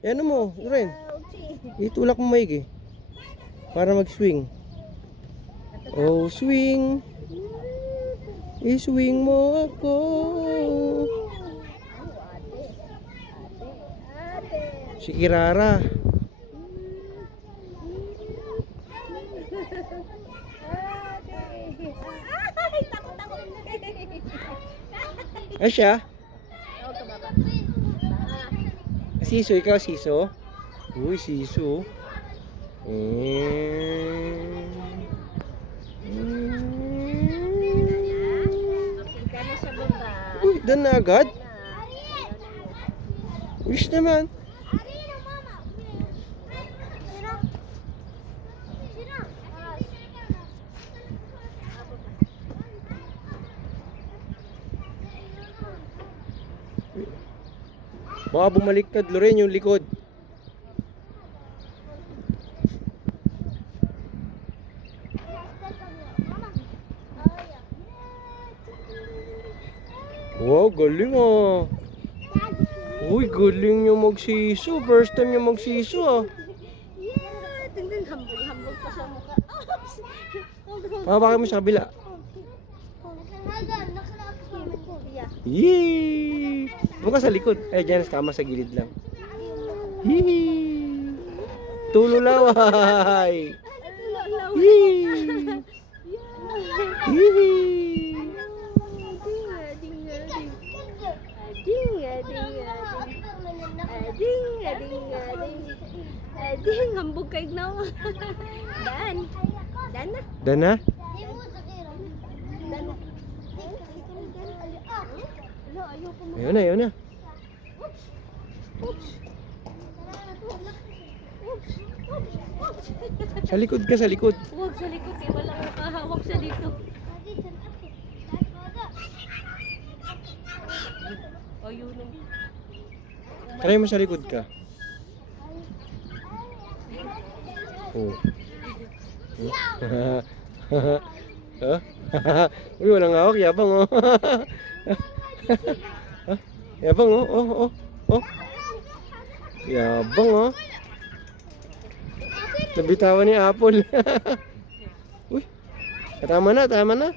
Ano mo, Ren? Itulak mo maigi. Para mag-swing. Oh, swing. I-swing mo ako. Si Kirara. Ay siya? Siso, ikaw Siso? Uy, Siso. Uy, doon na agad? Wish naman. Baka bumaliktad, Loren, yung likod. Wow, galing ah. Uy, galing yung magsiso. First time yung magsiso ah. Tingnan, hambog pa sa mukha. Bakit mo sa kabila? Yee! Doon ka sa likod. Eh, dyan, kama sa gilid lang. Yee! Tululaway! Yee! Yee! Ading, hambog kay na. Dan. Dan na. Dan na? Ayun na, ayun na. Sa likod ka, sa likod. Huwag sa likod, eh. Walang nakahawak sa dito. O, yun. Try mo sa likod ka. Oh. Uy, walang hawak, yabang oh. Yabang oh, oh, oh, oh. Yabang oh. Nabitawan ni Apple. Uy, tama na, tama na.